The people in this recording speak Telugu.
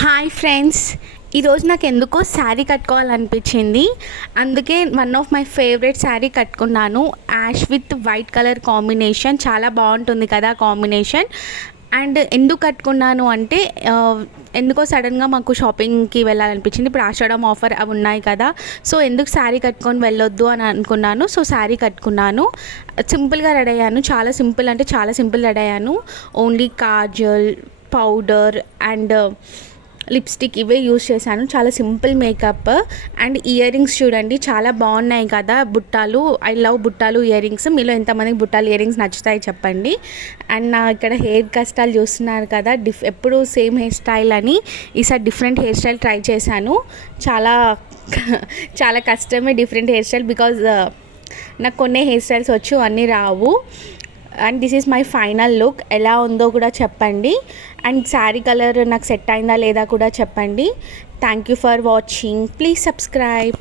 హాయ్ ఫ్రెండ్స్, ఈరోజు నాకు ఎందుకో శారీ కట్టుకోవాలనిపించింది. అందుకే one of my favourite sari కట్టుకున్నాను. Ash with white colour combination చాలా బాగుంటుంది కదా కాంబినేషన్. అండ్ ఎందుకు కట్టుకున్నాను అంటే ఎందుకో సడన్గా మాకు షాపింగ్కి వెళ్ళాలనిపించింది. ఇప్పుడు ఆషాఢం ఆఫర్ అవి ఉన్నాయి కదా, సో ఎందుకు శారీ కట్టుకొని వెళ్ళొద్దు అని అనుకున్నాను. సో శారీ కట్టుకున్నాను. సింపుల్గా రెడీ అయ్యాను. చాలా సింపుల్ అంటే చాలా సింపుల్ రెడీ అయ్యాను. Only kajal, powder and lipstick ఇవే యూస్ చేశాను. చాలా simple makeup. And earrings చూడండి చాలా బాగున్నాయి కదా, బుట్టాలు. ఐ లవ్ బుట్టాలు ఇయర్ రింగ్స్. మీలో ఎంతమందికి బుట్టాలు ఇయర్ రింగ్స్ నచ్చుతాయి చెప్పండి. అండ్ నా ఇక్కడ హెయిర్ కష్టాలు చూస్తున్నారు కదా, ఎప్పుడు సేమ్ హెయిర్ స్టైల్ అని ఈసారి డిఫరెంట్ హెయిర్ స్టైల్ ట్రై చేశాను. చాలా చాలా కష్టమే డిఫరెంట్ హెయిర్ స్టైల్, బికాజ్ నాకు కొన్ని హెయిర్ స్టైల్స్ వచ్చు, అన్నీ రావు. And this is my final look. ఎలా ఉందో కూడా చెప్పండి. అండ్ శారీ కలర్ నాకు సెట్ అయిందా లేదా కూడా చెప్పండి. Thank you for watching. Please subscribe.